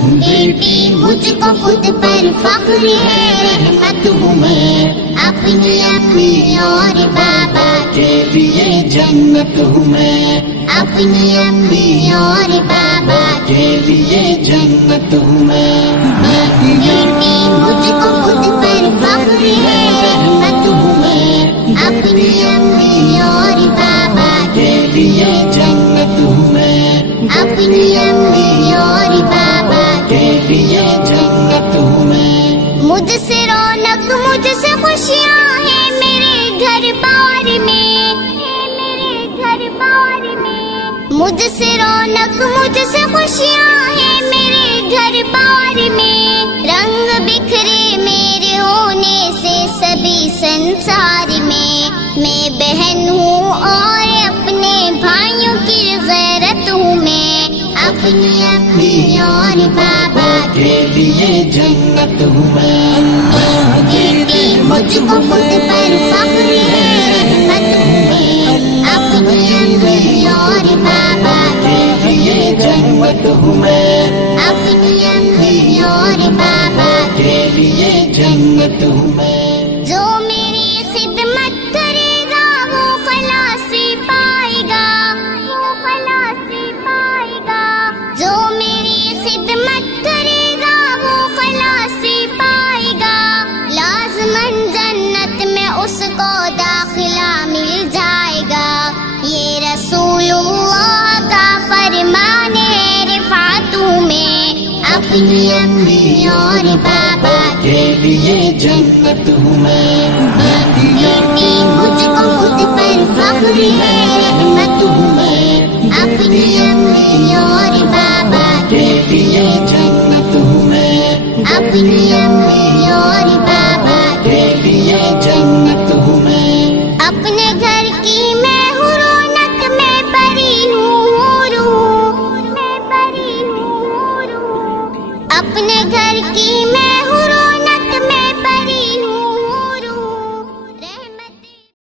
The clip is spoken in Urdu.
بیٹی مجھ کو خود پر فخر ہے، رحمت ہوں میں اپنی امی اور بابا کے لیے جنت ہوں میں، اپنی امی اور بابا کے لیے جنت ہوں میں، بیٹی مجھ کو خود پر فخر ہے، رحمت ہوں میں اپنی امی اور بابا کے لیے جنت ہوں میں، اپنی امی اور بابا کے لیے جنت ہوں میں، مجھ سے رونق مجھ سے خوشیاں ہیں میرے گھر بار میں، میرے گھر بار میں، مجھ سے رونق مجھ سے خوشیاں ہیں میرے گھر بار میں، رنگ بکھرے میرے ہونے سے سبھی سنسار میں بہن ہوں اور اپنے بھائیوں کی غیرت ہوں میں، اپنی امی اور بابا کے لیے جنت ہوں میں، بیٹی مجھ کو خود پر فخر ہے، رحمت ہوں میں اپنی امی اور بابا کے لیے جنت ہوں میں، اپنی امی اور بابا کے لیے جنت ہوں میں، جو میری خدمت کرے گا وہ خلاصی پائے گا، وہ خلاصی پائے گا، جو میری خدمت کرے گا وہ خلاصی پائے گا، لازماً جنت میں اس کو داخلہ مل جائے گا، یہ رسول اللہ کا فرمان ہے، رفعت ہوں میں اپنی امی اور بابا کے لیے جنت ہوں میں، بیٹی مجھ کو خود پر فخر ہے، رحمت ہوں میں اپنی امی اور بابا کے لیے جنت ہوں میں، اپنی امی اور بابا کے لیے جنت ہوں میں، اپنے گھر کی میں ہوں رونق میں پری ہوں روح، میں پری ہوں روح، اپنے گھر کی میں